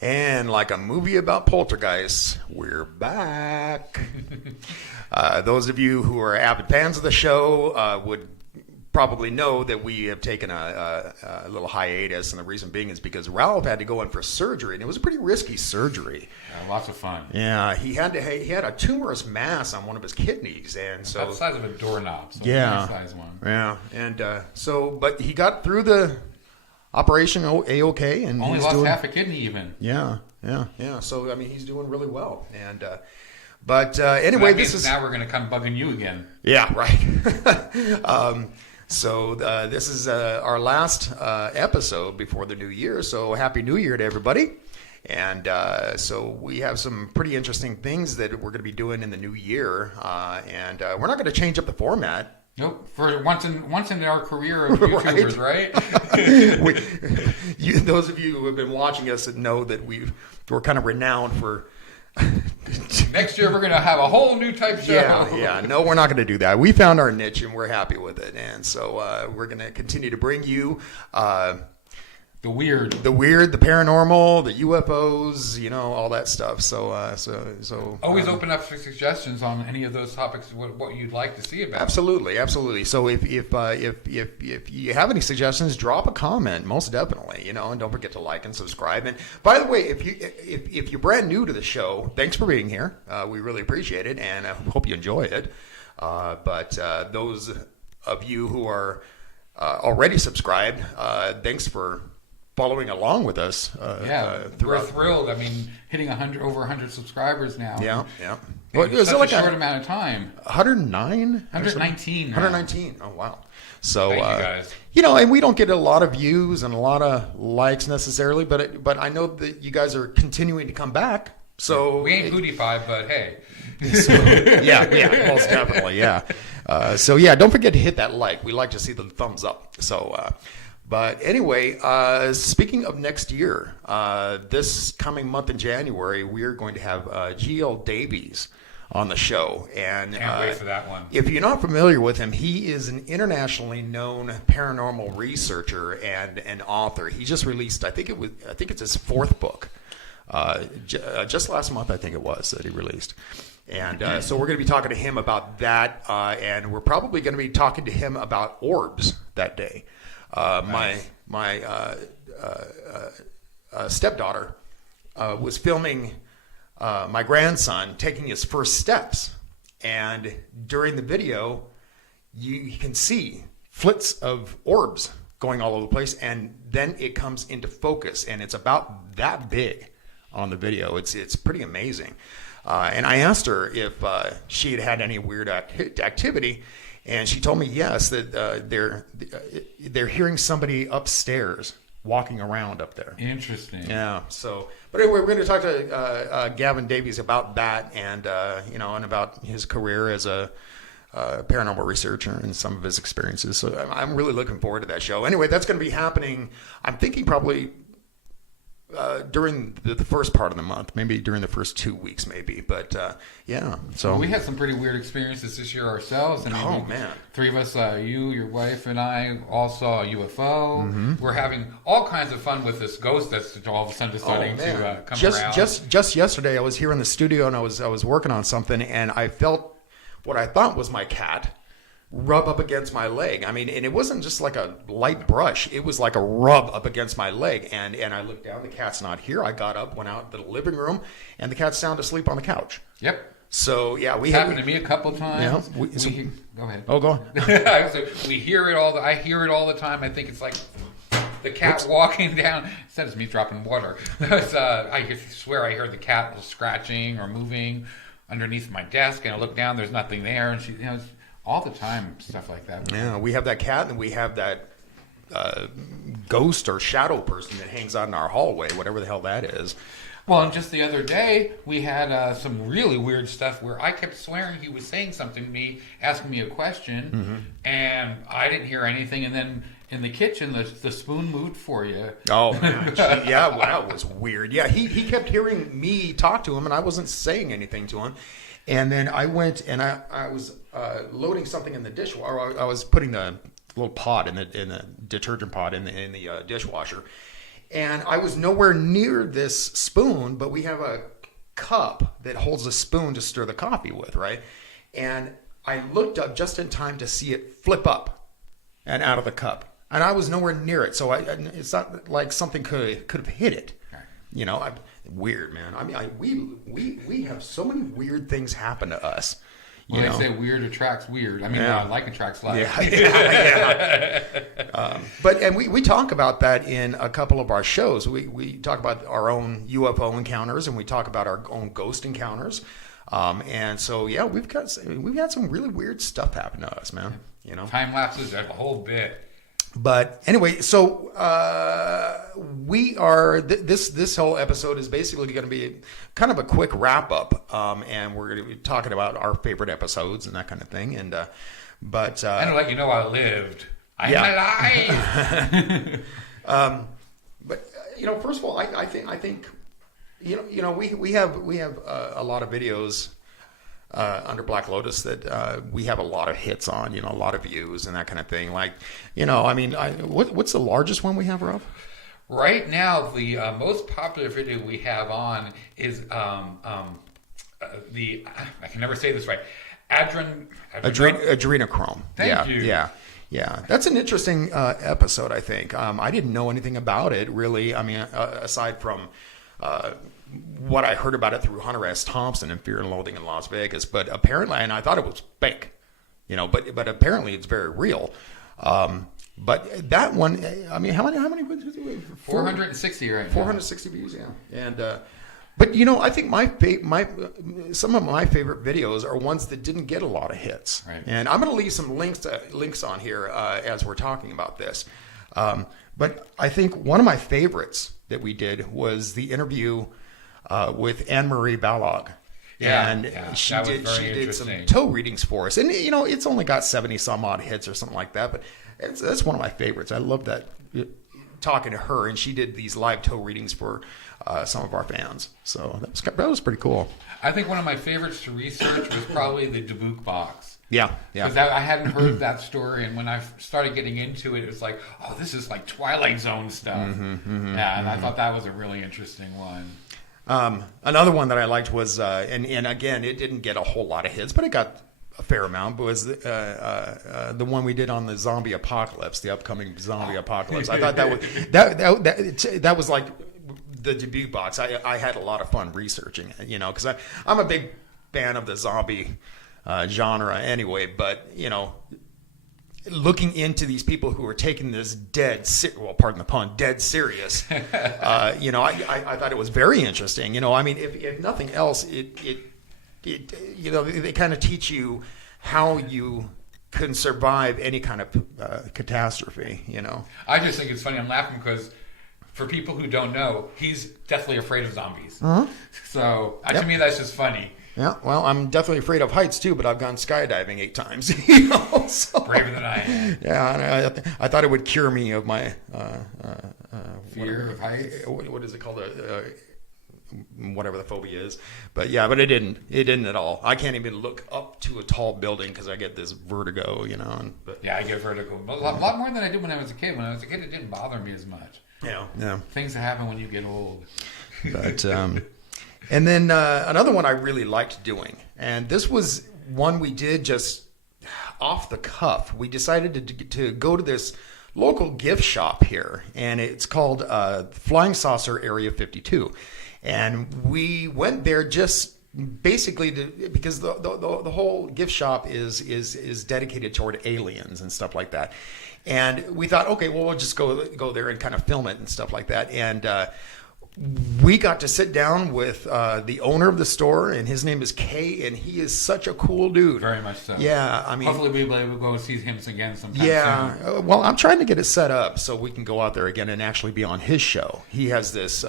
And like a movie about poltergeists, we're back. Those of you who are avid fans of the show would probably know that we have taken a little hiatus, and the reason being is because Ralph had to go in for surgery, and it was a pretty risky surgery. Lots of fun. Yeah, he had a tumorous mass on one of his kidneys, and so about the size of a doorknob. So yeah, size one. Yeah, and but he got through the operation a-okay, and only he's lost doing, half a kidney even. Yeah. So I mean, he's doing really well, and but anyway, so this is now we're going to come bugging you again. Yeah, right. So this is our last episode before the new year. So happy New Year to everybody. And so we have some pretty interesting things that we're going to be doing in the new year. And we're not going to change up the format. Nope. For once in our career of YouTubers, right? Those of you who have been watching us know that we're kind of renowned for. Next year we're going to have a whole new type show. Yeah. No, we're not going to do that. We found our niche and we're happy with it. And so we're going to continue to bring you the weird, the paranormal, the UFOs, all that stuff. So always open up for suggestions on any of those topics. What you'd like to see about. Absolutely. So if you have any suggestions, drop a comment. Most definitely, and don't forget to like and subscribe. And by the way, if you're brand new to the show, thanks for being here. We really appreciate it, and I hope you enjoy it. But those of you who are already subscribed, thanks for following along with us. We're thrilled. I mean, hitting over 100 subscribers now. Yeah. Well, it was such a short amount of time. 109? 119. 119. Oh, wow. So, thank you guys. And we don't get a lot of views and a lot of likes necessarily, but I know that you guys are continuing to come back. So we ain't PewDiePie, but hey. So, yeah, most definitely, yeah. Don't forget to hit that like. We like to see the thumbs up. So, but anyway, speaking of next year, this coming month in January, we're going to have G.L. Davies on the show. And can't wait for that one. If you're not familiar with him, he is an internationally known paranormal researcher and an author. He just released, I think it's his fourth book. Just last month, I think it was, that he released. And so we're going to be talking to him about that, and we're probably going to be talking to him about orbs that day. Nice. My stepdaughter was filming my grandson taking his first steps, and during the video, you can see flits of orbs going all over the place, and then it comes into focus, and it's about that big on the video. It's pretty amazing. And I asked her if she had any weird activity, and she told me yes, that they're hearing somebody upstairs walking around up there. Interesting. Yeah. So, but anyway, we're going to talk to Gavin Davies about that, and and about his career as a paranormal researcher and some of his experiences. So I'm really looking forward to that show. Anyway, that's going to be happening. I'm thinking probably during the first part of the month, maybe during the first 2 weeks, maybe. But so we had some pretty weird experiences this year ourselves. And man, three of us, you, your wife, and I, all saw a UFO. Mm-hmm. We're having all kinds of fun with this ghost that's all of a sudden starting to come around. Just yesterday, I was here in the studio and I was working on something, and I felt what I thought was my cat rub up against my leg. I mean, and it wasn't just like a light brush. It was like a rub up against my leg. And I looked down, the cat's not here. I got up, went out to the living room, and the cat's sound asleep on the couch. Yep. So, yeah. It's happened to me a couple times. Yeah. Go ahead. Oh, go on. We hear it all. I hear it all the time. I think it's like the cat walking down. Instead, it's me dropping water. I swear I heard the cat scratching or moving underneath my desk, and I look down, there's nothing there, and she, all the time, stuff like that. Yeah, we have that cat, and we have that ghost or shadow person that hangs out in our hallway, whatever the hell that is. Well, and just the other day, we had some really weird stuff where I kept swearing he was saying something to me, asking me a question, and I didn't hear anything, and then in the kitchen, the spoon moved for you. Oh, man. Yeah, well, that was weird. Yeah, he kept hearing me talk to him, and I wasn't saying anything to him. And then I went and I was loading something in the dishwasher. I was putting the little pot in the detergent pot in the dishwasher, And I was nowhere near this spoon, but we have a cup that holds a spoon to stir the coffee with, right? And I looked up just in time to see it flip up and out of the cup. And I was nowhere near it, so it's not like something could have hit it. You know, weird, man. I mean, we have so many weird things happen to us. When I say weird attracts weird, I mean, like attracts like. Yeah. But we talk about that in a couple of our shows. We talk about our own UFO encounters, and we talk about our own ghost encounters. And so, yeah, we've had some really weird stuff happen to us, man. You know, time lapses, a whole bit. But anyway, so we are. This whole episode is basically going to be kind of a quick wrap up, and we're going to be talking about our favorite episodes and that kind of thing. And and to let you know, I lived. I'm alive. But you know, first of all, I think you know we have a lot of videos. Under Black Lotus that we have a lot of hits on, you know, a lot of views and that kind of thing. Like, you know, I mean, what's the largest one we have, Rob? Right now, the most popular video we have on is I can never say this right. Adrenochrome. Thank you. Yeah. That's an interesting episode, I think. I didn't know anything about it, really. I mean, aside from what I heard about it through Hunter S. Thompson and Fear and Loathing in Las Vegas, but apparently, and I thought it was fake, you know, but apparently it's very real. But that one, I mean, how many? 460 right now. 460 views, yeah. And but you know, I think some of my favorite videos are ones that didn't get a lot of hits. Right. And I'm going to leave some links on here as we're talking about this. But I think one of my favorites that we did was the interview with Anne Marie Balog. She did some toe readings for us. And, you know, it's only got 70 some odd hits or something like that. But that's one of my favorites. I love that, talking to her. And she did these live toe readings for some of our fans. So that was pretty cool. I think one of my favorites to research was probably the Dubuque box. Yeah. Because I hadn't heard that story, and when I started getting into it, it was like, oh, this is like Twilight Zone stuff. And I thought that was a really interesting one. Another one that I liked was, and again, it didn't get a whole lot of hits, but it got a fair amount, but was the one we did on the zombie apocalypse, the upcoming zombie apocalypse. I thought that was like the debut box. I had a lot of fun researching it, you know, because I'm a big fan of the zombie genre anyway, but you know, looking into these people who are taking this pardon the pun, dead serious, you know, I thought it was very interesting. You know, I mean, if nothing else, it you know, they kind of teach you how you can survive any kind of catastrophe. You know, I just think it's funny. I'm laughing because, for people who don't know, he's deathly afraid of zombies. So to me, that's just funny. Yeah, well, I'm definitely afraid of heights too, but I've gone skydiving 8 times. You know, so. Braver than I am. Yeah, and I thought it would cure me of my fear of heights. What is it called? Whatever the phobia is. But it didn't. It didn't at all. I can't even look up to a tall building because I get this vertigo. You know. Yeah, I get vertigo. A lot more than I did when I was a kid. When I was a kid, it didn't bother me as much. Yeah. Things that happen when you get old. But and then another one I really liked doing, and this was one we did just off the cuff. We decided to go to this local gift shop here, and it's called Flying Saucer Area 52. And we went there just basically because the whole gift shop is dedicated toward aliens and stuff like that. And we thought, okay, well, we'll just go there and kind of film it and stuff like that. And we got to sit down with the owner of the store, and his name is Kay, and he is such a cool dude. Very much so. Yeah, I mean, hopefully we'll be able to go see him again sometime soon. Well, I'm trying to get it set up so we can go out there again and actually be on his show. He has this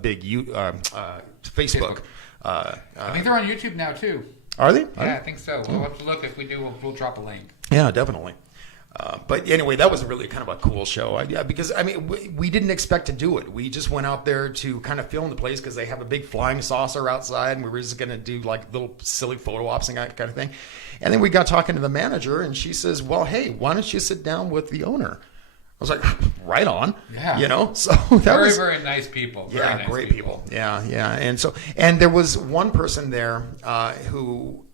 big Facebook. I think they're on YouTube now too. Are they? I think so. We'll have to look. If we do, we'll drop a link. Yeah, definitely. But anyway, that was really kind of a cool show. Because, I mean, we didn't expect to do it. We just went out there to kind of film the place because they have a big flying saucer outside, and we were just going to do like little silly photo ops and that kind of thing. And then we got talking to the manager, and she says, well, hey, why don't you sit down with the owner was like, right on. Yeah. You know, so that Very, was very nice people. Very yeah, nice great people. Yeah, yeah. And there was one person there who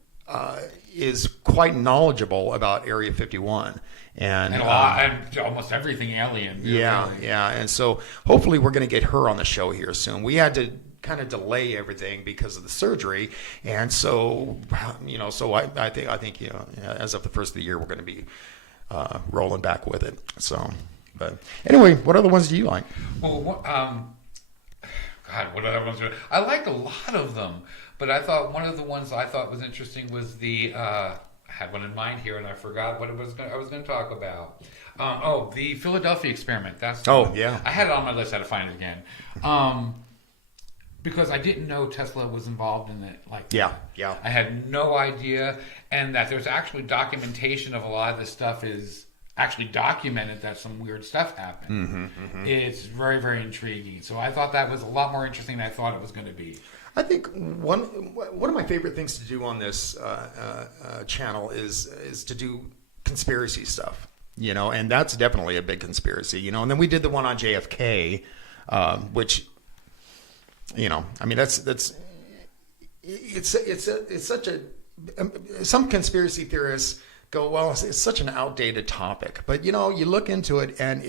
is quite knowledgeable about Area 51. And and almost everything alien. yeah, Really. yeah. And so hopefully we're going to get her on the show here soon. We had to kind of delay everything because of the surgery. And so, so I think, as of the first of the year, we're going to be rolling back with it. So, but anyway, what other ones do you like? Well, what other ones? I liked a lot of them, but I thought one of the ones I thought was interesting was the. I had one in mind here, and I forgot what I was going to talk about. The Philadelphia experiment. That's yeah. I had it on my list. I had to find it again. Because I didn't know Tesla was involved in it. Yeah. I had no idea, and that there's actually documentation of a lot of this stuff is actually documented that some weird stuff happened. It's very, very intriguing. So I thought that was a lot more interesting than I thought it was going to be. I think one of my favorite things to do on this channel is to do conspiracy stuff, and that's definitely a big conspiracy, And then we did the one on JFK, which, I mean, it's such a. Some conspiracy theorists go, well, it's such an outdated topic, but you look into it and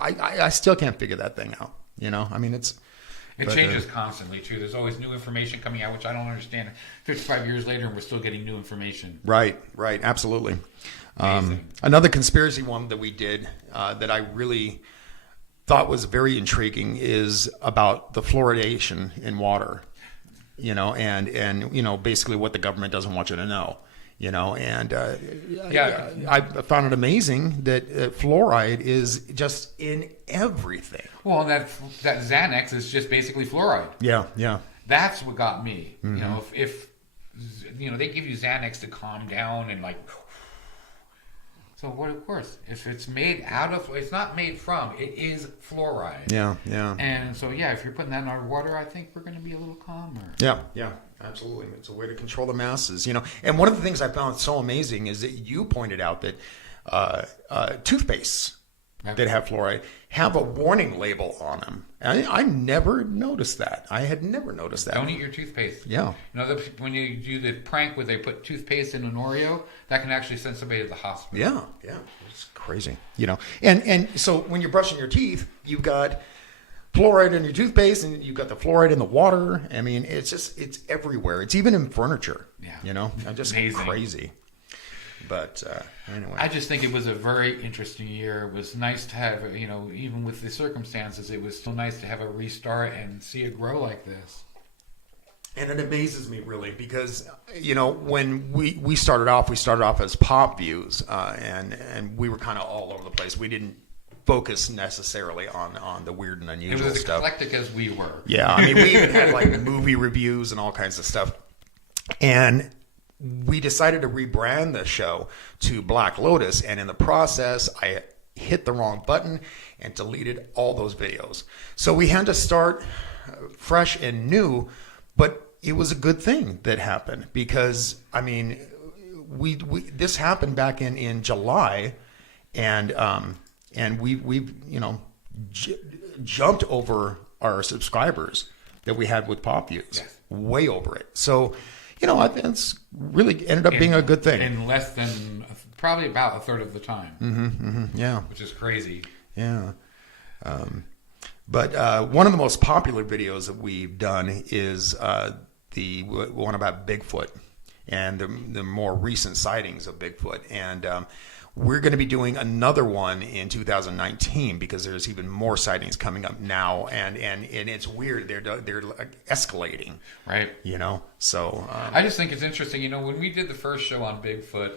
I still can't figure that thing out. I mean, It changes constantly, too. There's always new information coming out, which I don't understand. 55 years later, and we're still getting new information. Right, absolutely. Another conspiracy one that we did that I really thought was very intriguing is about the fluoridation in water, and basically what the government doesn't want you to know. I found it amazing that fluoride is just in everything. Well, that Xanax is just basically fluoride. Yeah. That's what got me. If they give you Xanax to calm down and so what? Of course, if it's made out of, it's not made from. It is fluoride. Yeah. And so if you're putting that in our water, I think we're going to be a little calmer. Yeah. Absolutely. It's a way to control the masses, And one of the things I found so amazing is that you pointed out that toothpastes that have fluoride have a warning label on them. I never noticed that. I had never noticed that. Don't eat your toothpaste. Yeah. When you do the prank where they put toothpaste in an Oreo, that can actually send somebody to the hospital. Yeah. It's crazy, And so when you're brushing your teeth, you've got fluoride in your toothpaste, and you've got the fluoride in the water. I mean, it's everywhere. It's even in furniture. Yeah. Just amazing. Crazy. But anyway, I just think it was a very interesting year. It was nice to have, even with the circumstances, it was still nice to have a restart and see it grow like this. And it amazes me really because when we started off as Pop Views, and we were kind of all over the place. We didn't focus necessarily on the weird and unusual stuff. It was as eclectic as we were. Yeah, I mean, we even had movie reviews and all kinds of stuff. And we decided to rebrand the show to Black Lotus, and in the process, I hit the wrong button and deleted all those videos. So we had to start fresh and new, but it was a good thing that happened because, I mean, we this happened back in July, and we've jumped over our subscribers that we had with Pop Views, yes. Way over it. So, I think it's really ended up being a good thing. In less than probably about a third of the time. Yeah. Which is crazy. Yeah. But one of the most popular videos that we've done is the one about Bigfoot and the more recent sightings of Bigfoot. And we're going to be doing another one in 2019 because there's even more sightings coming up now, and it's weird. They're like escalating, right? So I just think it's interesting. When we did the first show on Bigfoot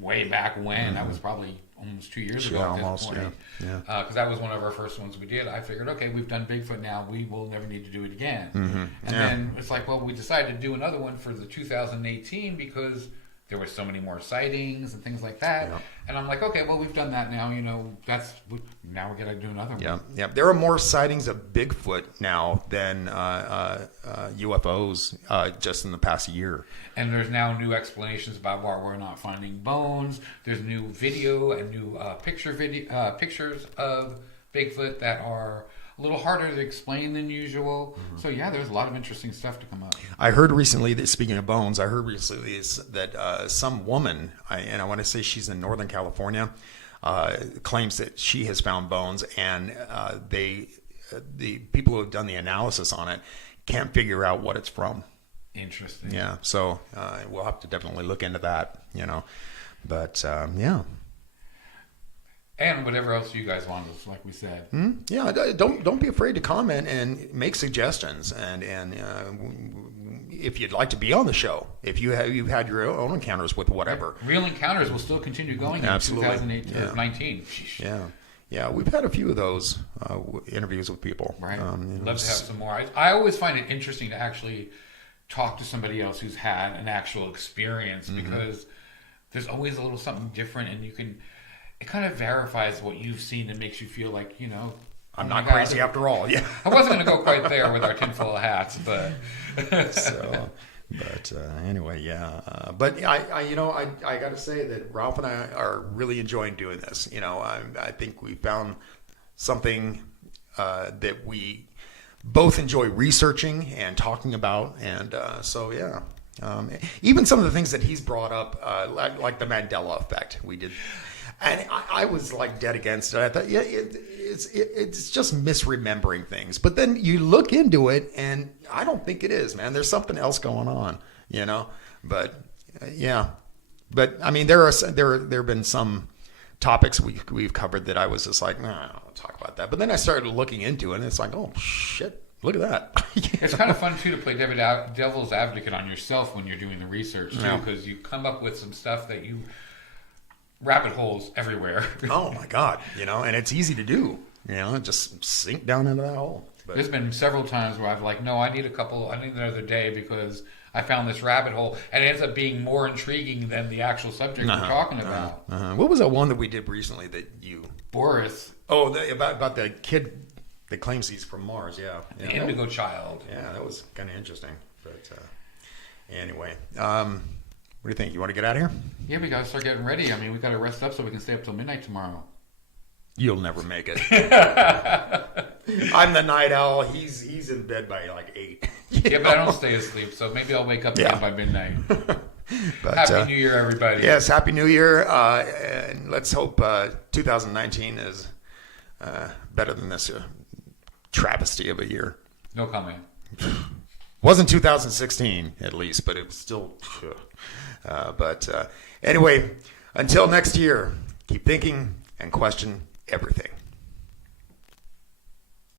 way back when, that was probably almost 2 years ago. Almost, at this point. Yeah. Because that was one of our first ones we did. I figured, okay, we've done Bigfoot now. We will never need to do it again. And then it's like, well, we decided to do another one for the 2018 because there were so many more sightings and things like that. Yeah. And I'm like, okay, well, we've done that now. Now we're gonna do another one. Yeah, yeah. There are more sightings of Bigfoot now than UFOs just in the past year. And there's now new explanations about why we're not finding bones. There's new video and new pictures of Bigfoot that are a little harder to explain than usual. Mm-hmm. So yeah, there's a lot of interesting stuff to come up. I heard recently that, speaking of bones, that some woman, and I want to say she's in Northern California, claims that she has found bones, and the people who have done the analysis on it can't figure out what it's from. Interesting. Yeah, so we'll have to definitely look into that, But yeah. And whatever else you guys want, like we said. Yeah, don't be afraid to comment and make suggestions, and if you'd like to be on the show, if you've had your own encounters with whatever. Real encounters will still continue going in 2019. Yeah, we've had a few of those interviews with people. Right. Love to have some more. I always find it interesting to actually talk to somebody else who's had an actual experience, because there's always a little something different, and it kind of verifies what you've seen and makes you feel like, I'm not crazy after all. Yeah. I wasn't going to go quite there with our tinfoil hats, but anyway, yeah. But I got to say that Ralph and I are really enjoying doing this. I think we found something that we both enjoy researching and talking about, and so yeah. Even some of the things that he's brought up, like the Mandela effect, we did. And I was like dead against it. I thought, yeah, it's just misremembering things. But then you look into it, and I don't think it is, man. There's something else going on, But yeah, but I mean, there have been some topics we've covered that I was just like, nah, I don't talk about that. But then I started looking into it, and it's like, oh shit, look at that. It's kind of fun too to play devil's advocate on yourself when you're doing the research too, because you come up with some stuff that you. Rabbit holes everywhere. Oh my God, and it's easy to do, just sink down into that hole. But there's been several times where I've like, no, I need another day because I found this rabbit hole, and it ends up being more intriguing than the actual subject we're talking about. What was that one that we did recently that you... Boris. Oh, about the kid that claims he's from Mars, yeah. The indigo child. Yeah, that was kind of interesting. But anyway, what do you think? You want to get out of here? Yeah, we got to start getting ready. I mean, we got to rest up so we can stay up till midnight tomorrow. You'll never make it. I'm the night owl. He's in bed by like 8. Yeah, but I don't stay asleep, so maybe I'll wake up again by midnight. But, Happy New Year, everybody. Yes, Happy New Year. And let's hope 2019 is better than this travesty of a year. No comment. Wasn't 2016, at least, but it was still... But anyway, until next year, keep thinking and question everything.